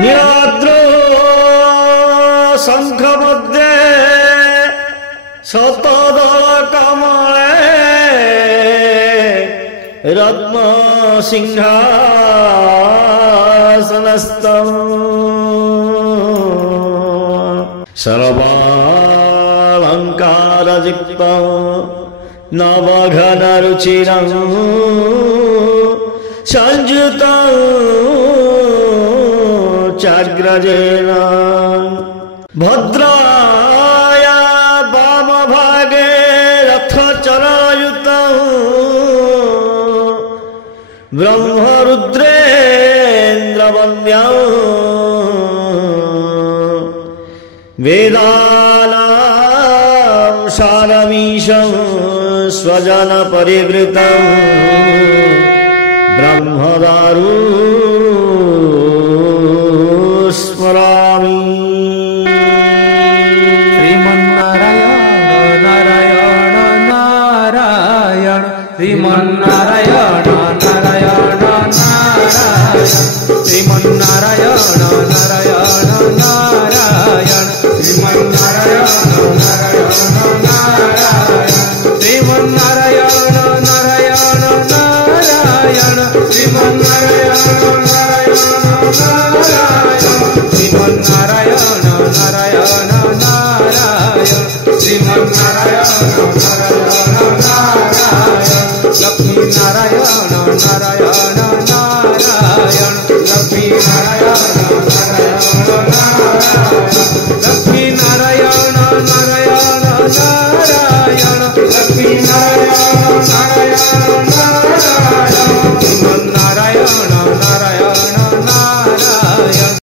नीलाद्रो शंख मध्ये शतदल कमले रत्न सिंहासनस्थं सर्वालंकारयुक्तं नवघनरुचिरं संयुतं चाग्रजेन भद्राया वामभागे रथचरायुतं ब्रह्मरुद्रेन्द्रवन्द्यं वेदानां सारमीशं स्वजनपरिवृतं ब्रह्मदारु स्मरामि। श्रीमन्नारायण नारायण नारायण श्रीमन्नारायण नारायण नारायण श्रीमन्नारायण नारायण नारायण श्रीमन्नारायण नारायण नारायण श्रीमन्नारायण नारायण नारायण श्रीमन्नारायण नारायण नारायण श्रीमन्नारायण नारायण नारायण श्रीमन्नारायण नारायण नारायण लक्ष्मी नारायण नारायण